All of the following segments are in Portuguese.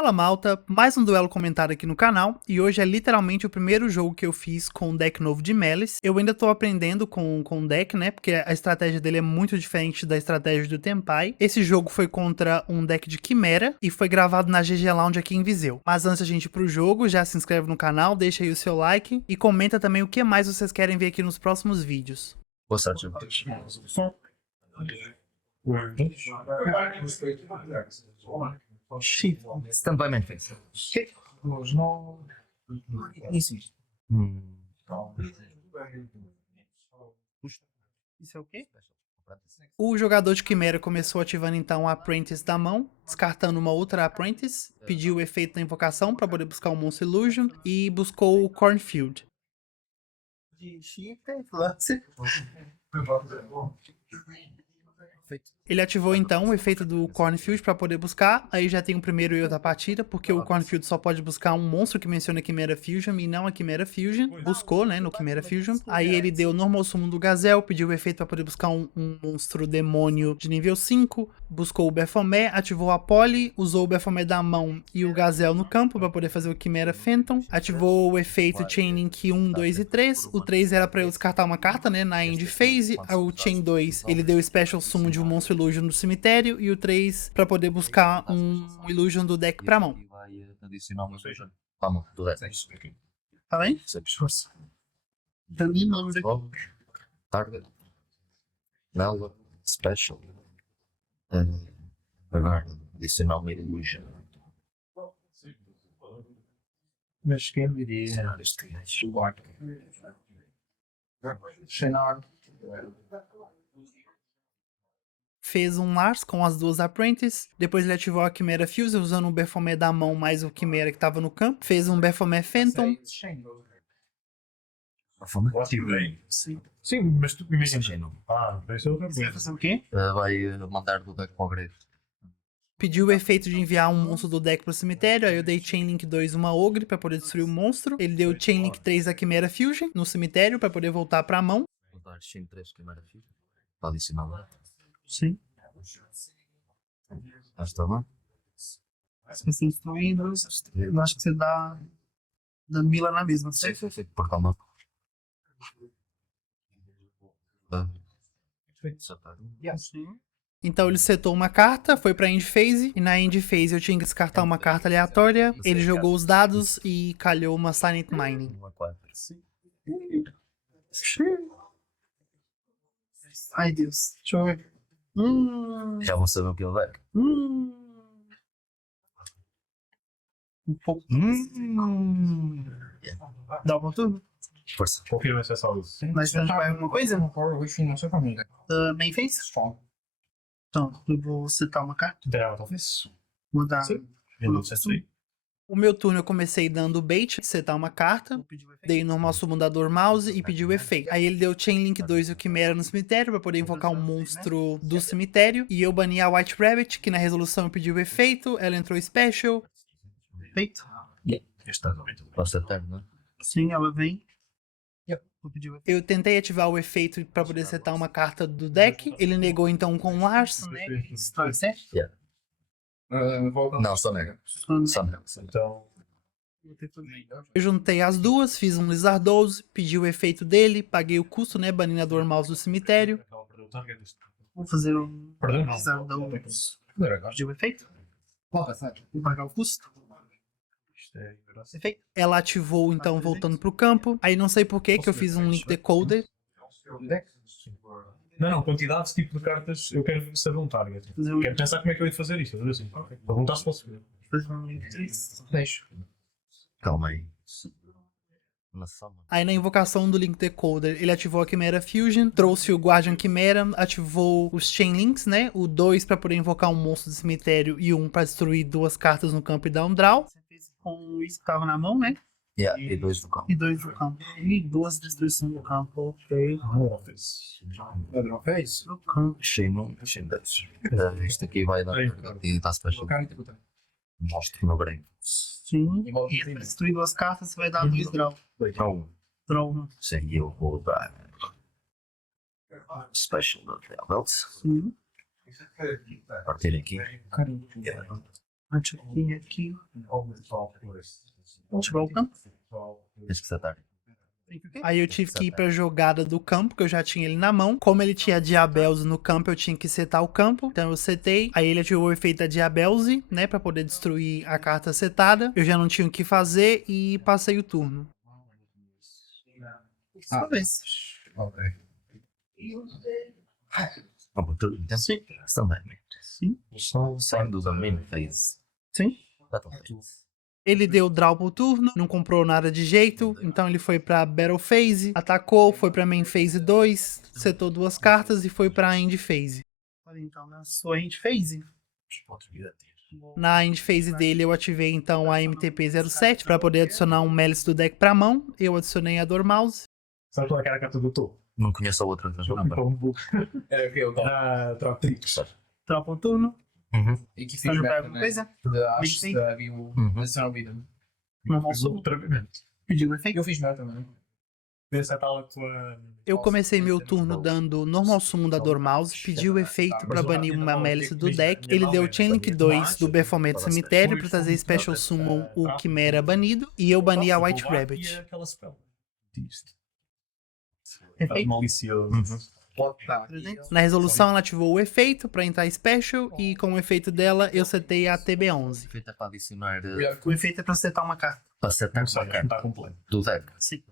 Fala malta, mais um duelo comentado aqui no canal, e hoje é literalmente o primeiro jogo que eu fiz com um deck novo de Malice. Eu ainda tô aprendendo com o deck, né, porque a estratégia dele é muito diferente da estratégia do Tenpai. Esse jogo foi contra um deck de Quimera, e foi gravado na GG Lounge aqui em Viseu. Mas antes da gente ir pro jogo, já se inscreve no canal, deixa aí o seu like, e comenta também o que mais vocês querem ver aqui nos próximos vídeos. Boa sorte. Stand by main phase. Isso é o quê? O jogador de Quimera começou ativando então a Apprentice da mão, descartando uma outra Apprentice, pediu o efeito da invocação para poder buscar o Monster Illusion e buscou o Cornfield. Ele ativou então o efeito do Cornfield para poder buscar, aí já tem o primeiro erro da partida, porque o Cornfield só pode buscar um monstro que menciona Chimera Fusion e não a Chimera Fusion. Buscou, né, no Chimera Fusion. Aí ele deu Normal Summon do Gazelle, pediu o efeito para poder buscar um monstro demônio de nível 5, buscou o Baphomet, ativou a Poly, usou o Baphomet da mão e o Gazelle no campo para poder fazer o Chimera Phantom, ativou o efeito Chain Link 1, 2 e 3. O 3 era para eu descartar uma carta, né, na End Phase. O Chain 2, ele deu Special Summon de um monstro Illusion do cemitério, e o 3 para poder buscar um Illusion do deck pra mão. Vai adicionar uma Illusion à mão do deck. Tá bem? Sem esforço. Também não, né? Target. Nela. Special. Agora, adicionar uma Illusion. Mas quem diria? Cenário este gajo. Xenar. Fez um Lars com as duas Apprentice, depois ele ativou a Chimera Fuse usando o Baphomet da mão mais o Chimera que tava no campo, fez um Baphomet Phantom. Sim, mas tu imagina. Sim. Isso é outra Você vai coisa. fazer o quê? Vai mandar do deck para o grave. Pediu o efeito de enviar um monstro do deck pro cemitério, aí eu dei Chainlink 2 uma Ogre pra poder destruir o monstro. Ele deu Chainlink 3 a Chimera Fusion no cemitério pra poder voltar pra mão. Vou dar Chain 3 Chimera Fusion. Para adicionar lá. Sim. Está bem? Se você está indo, eu acho que você dá Mila na mesma, Sim, certo? sim, sim. Por calma. Então ele setou uma carta, foi pra End Phase, e na End Phase eu tinha que descartar uma carta aleatória. Ele jogou os dados e calhou uma Silent Mining. Uma 4. Ai Deus, deixa eu ver. Já vou saber o que ele vai. Um pouco. Dá uma turno? Força. Confirma se é só isso. Mas você vai alguma coisa? Não sei para mim. Main Phase? Então, eu vou setar uma carta. Terá talvez. Vou dar. Sim. Não sei se O meu turno eu comecei dando bait, setar uma carta, dei normal summon da Dormouse e pedi o efeito. Aí ele deu Chainlink 2 e o Chimera no cemitério pra poder invocar um monstro do cemitério. E eu bani a White Rabbit, que na resolução eu pedi o efeito, ela entrou special. Feito. Posso acertar, não é? Sim, ela vem. Eu tentei ativar o efeito pra poder setar uma carta do deck. Ele negou então com o Lars, né? Certo? Yeah. Não, só nega. Só nega. Então. Eu juntei as duas, fiz um Lizardouse, pedi o efeito dele, paguei o custo, né? Banindo a Dormouse do cemitério. Vou fazer um Lizardouse. Pedi o efeito. Vou pagar o custo. Perfeito. Ela ativou, então, voltando pro campo. Aí não sei por que eu fiz um Link Decoder. Não, quantidade, tipo de cartas, eu quero saber um target. Quero pensar como é que eu ia fazer isto. Assim. Perguntar se posso ver. Deixo. Calma aí. Na soma. Aí na invocação do Link Decoder, ele ativou a Chimera Fusion, trouxe o Guardian Chimera, ativou os Chain Links, né? O 2 pra poder invocar um monstro do cemitério e um pra destruir duas cartas no campo e dar um draw. Com isso que tava na mão, né? Yeah, e 2 do campo. E 2 no campo. E 2 destruições no campo. Ok. Não fez? No campo. Chain 1, Chain 2. Isto aqui vai dar. E está special. Mostro no grave. Sim. E pra destruir duas cartas, você vai dar 2 draw. Então, Draw 1. sim, eu vou dar. Special da Belt. Sim. Partir aqui. Caramba. Yeah. Aqui. Ativou o campo. Tens que setar. Aí eu tive que ir pra jogada do campo, que eu já tinha ele na mão. Como ele tinha Diabelse no campo, eu tinha que setar o campo. Então eu setei. Aí ele ativou o efeito da Diabelse, né? Pra poder destruir a carta setada. Eu já não tinha o que fazer e passei o turno. Sua vez. Ok. Vamos tudo então? Sim. Também. Sim. Saindo da main phase. Sim. Battle phase. Ele deu draw pro turno, não comprou nada de jeito, então ele foi pra Battle Phase, atacou, foi pra Main Phase 2, setou 2 cartas e foi pra End Phase. Olha então, na sua End Phase. Na End Phase dele eu ativei então a MTP-07 pra poder adicionar um Malice do deck pra mão, eu adicionei a Dormouse. Sabe qual é que era a carta do topo? Não conheço a outra. Era o que? O da Trotrix. Troca o turno. E que Tá fiz jogando merda, alguma né? coisa? Acho que havia o adicional vida. Normal sumo. Outra vez. Pediu efeito. Eu fiz merda também. Essa tal a tua. Eu comecei meu turno dando Normal Summon da Dormouse, pedi o efeito pra banir uma Malice do deck. Ele deu Chainlink 2 do Baphomet Cemitério pra trazer Special Summon o Quimera banido. E eu bani a White Rabbit. Aquela spell. Efeito. Malicioso. Na resolução ela ativou o efeito pra entrar Special e com o efeito dela eu setei a TB11. Feita para adicionar. O efeito é pra setar uma carta. Para setar Não sei, uma não carta está completo. do deck. Sim.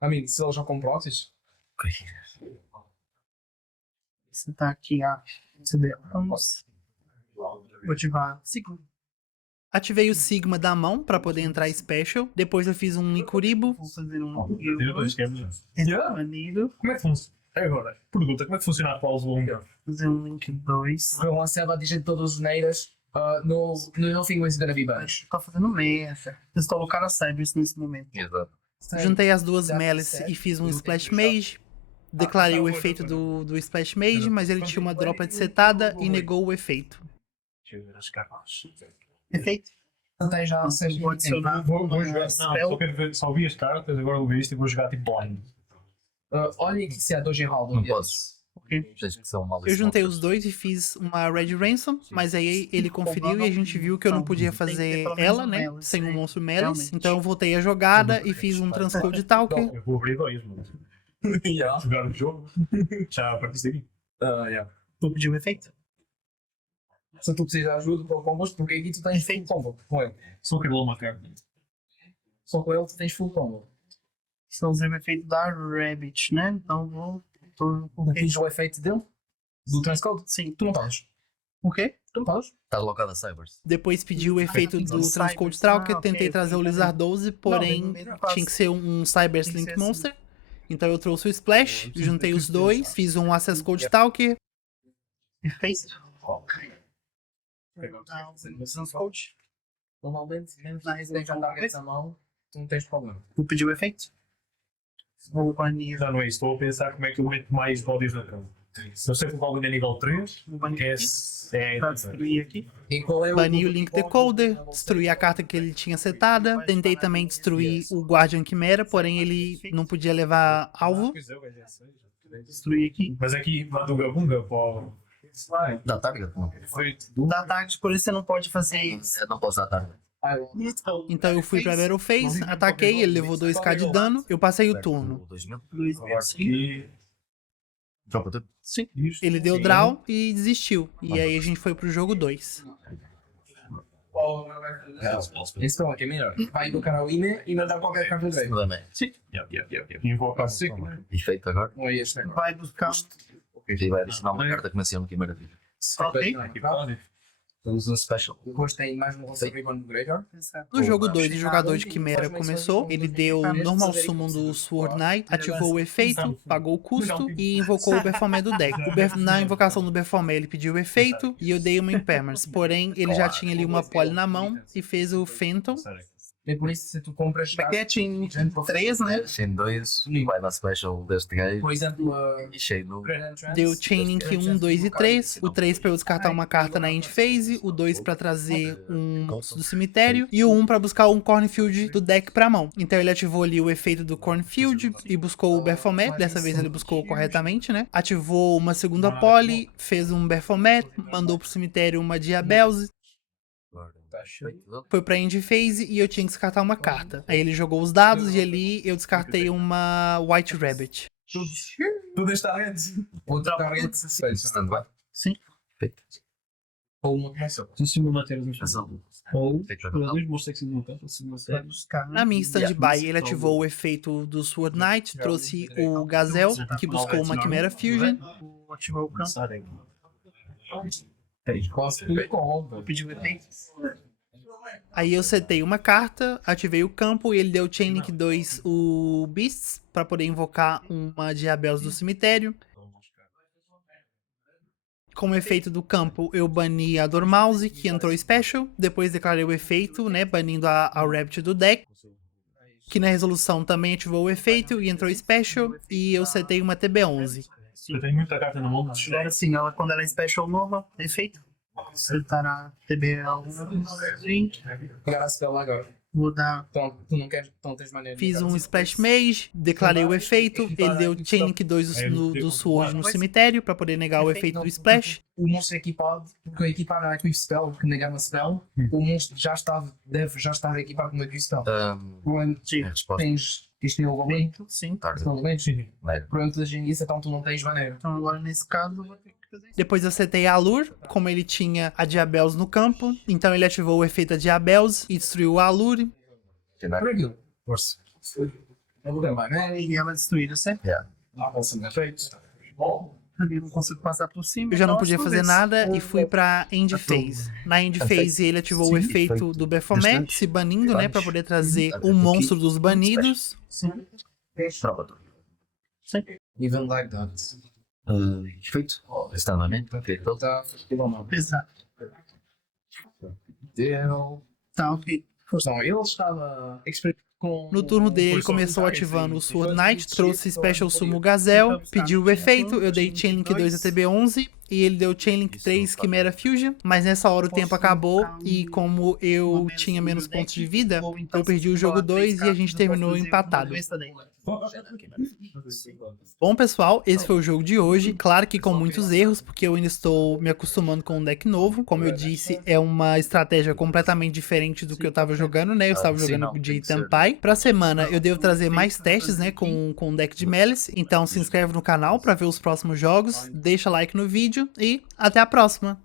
Amigo, se eles já com proxies, Ok. Setar aqui a CB11. Vou ativar Sigma. Ativei o Sigma da mão pra poder entrar Special. Depois eu fiz um Nikuribo. Vou fazer um Maneiro. Como é que funciona? Agora, pergunta, como é que funciona a cláusula 1? Fazer um Link 2. eu lancei a digit todas as neiras no fim do da Vibanch. Tá fazendo merda. Eles colocaram a Cybers nesse momento. Exato. Juntei as duas Malice e fiz um Splash Mage. Declarei o efeito do Splash Mage, mas ele tinha uma droplet setada e negou o efeito. Deixa eu ver as cartas. Efeito? Não tem já seis Vou adicionar. Vou jogar. Não, Spell. só quero ver, só vi as cartas, agora vou ver isto e vou jogar tipo blind. Olha que se há dois em roll. Não posso. Ok. Tens que ser um mal. Eu juntei os dois e fiz uma Red Ransom, mas aí ele conferiu e a gente viu que eu não podia fazer ela, né? Sem um monstro Malice. Então eu voltei a jogada e fiz um Transcode Talker. Eu vou abrir dois, mano. Jogar o jogo. Já partiste aqui. Vou pedir o efeito. Se tu precisas de ajuda para o combo, porque aqui tu tens full combo com ele. Só quero uma carta. Só com ele tu tens full combo. Estou usando o efeito da Rabbit, né? Então vou. Fiz o efeito dele? Do Transcode? Sim. Tu não estás? O quê? Tu não estás? Está locada a Cybers. Depois pedi o efeito do Transcode Talker, tentei trazer o Lizard 12, porém tinha que ser um Cybers Link Monster. Então eu trouxe o Splash, juntei os dois, fiz um Access Code Talker. Perfeito. Transcode. Normalmente, menos na residência target na mão, tu não tens problema. Vou pedir o efeito. Vou banir. Já não é isso, estou a pensar como é que eu meto mais bodies na cama. Eu sei que o Goblin é nível 3, Vou que banir é. aqui. Pra destruir aqui. E qual é Bani o Link Decoder, destruí a carta que ele tinha setada. Tentei também destruir o Guardian Quimera, porém ele não podia levar alvo. Destruí aqui. Mas aqui, lá do Gabunga, pô. Dá target? Não. Dá target, por isso você não pode fazer isso. Eu não posso dar target. Então eu fui pra Battle Phase, ataquei, ele levou 2k de dano, eu passei o turno. 2000. E. Dropa tudo. Sim. Ele deu draw e desistiu. E aí a gente foi pro jogo 2. Esse pelo aqui é melhor. Vai invocar a Wina e mandar qualquer carta de Não dá bem. Invoca o ciclo. Efeito agora. Não é este, né? Vai buscar. E vai adicionar uma carta que menciona que maravilha. Ok. Usa um special. Depois tem mais um Rosa Ribbon do Graveyard. No jogo 2, o jogador de Quimera começou, ele deu Normal Summon do Sword Knight, ativou o efeito, pagou o custo e invocou o Baphomet do deck. Na invocação do Baphomet ele pediu o efeito e eu dei uma Impermanence, porém ele já tinha ali uma pole na mão e fez o Phantom. É por isso que se tu compras Como é que é? Chain 3, né? Chain 2, vai na special deste gajo. por exemplo, E Chain 1. Deu Chain Link 1, 2 e 3. O 3 pra eu descartar uma carta na end phase. O 2 pra trazer um monstro do cemitério. E o 1 pra buscar um Cornfield do deck pra mão. Então ele ativou ali o efeito do Cornfield e buscou o Baphomet. Dessa vez ele buscou corretamente, né? Ativou uma segunda poly, fez um Baphomet, mandou pro cemitério uma Diabelze. Foi pra end phase e eu tinha que descartar uma carta. Aí ele jogou os dados e ali eu descartei uma White Rabbit. Tudo este target. outro target Stand-by. Sim. Feito. ou uma cancel. Se cima bater os Atenção. ou Feito. dois monstros que se montam. Vai buscar. Na minha stand-by, ele ativou o efeito do Sword Knight, trouxe o Gazelle, que buscou uma Chimera Fusion. Ativou o campo. Posso ir com Pediu efeito. Aí eu setei uma carta, ativei o campo e ele deu Chain Link 2 o Beasts pra poder invocar uma Diabelze do cemitério. Como efeito do campo, eu bani a Dormouse, que entrou Special. Depois declarei o efeito, né, banindo a Rabbit do deck. Que na resolução também ativou o efeito e entrou Special. E eu setei uma TB11. Eu tenho muita carta na mão. Agora sim, ela, quando ela é Special nova, efeito. Você tá na TB11. pegar a spell agora. Vou dar. Então, tu não queres, então tens maneira. Fiz um Splash Mage, declarei o efeito, ele deu Chain Link 2 do Sword no cemitério pra poder negar o efeito do Splash. O monstro é equipado, porque equipar a Equip Spell, que negar uma spell, o monstro deve já estar equipado com uma Equip Spell. Porém, Resposta. tens isto em elemento, Sim. Tarde. são elementos. Neiro. Pronto, hoje em dia, então tu não tens maneira. Então agora nesse caso eu vou ter que fazer isso. Depois eu setei a Allure, como ele tinha a Diabelze no campo, então ele ativou o efeito da Diabelze e destruiu a Allure. Por aquilo. Força. É bom, né? E ela destruída, certo? Feito. Ali eu não consigo passar por cima. Eu já não podia fazer nada e fui pra End Phase. Na End Phase ele ativou o efeito do Baphomet, se banindo, né, pra poder trazer o monstro dos banidos. Prova tudo. Even like that. Feito. Stand-by. Feito. Tá, igual não. Exato. Deu. Tá, ok. Então, ele estava com. No turno dele, ele começou ativando o Sword Knight, trouxe Special Sumo Gazelle, pediu o efeito, eu dei Chain Link 2 a TB11 e ele deu Chain Link 3 Chimera Fusion, mas nessa hora o tempo acabou e como eu tinha menos pontos de vida, eu perdi o jogo 2 e a gente terminou empatado. Bom, pessoal, esse foi o jogo de hoje. Claro que com muitos erros, porque eu ainda estou me acostumando com um deck novo. Como eu disse, é uma estratégia completamente diferente do que eu estava jogando, né? Eu estava jogando de Tenpai. Pra semana, eu devo trazer mais testes, né? Com o deck de Malice. Então se inscreve no canal para ver os próximos jogos. Deixa like no vídeo e até a próxima!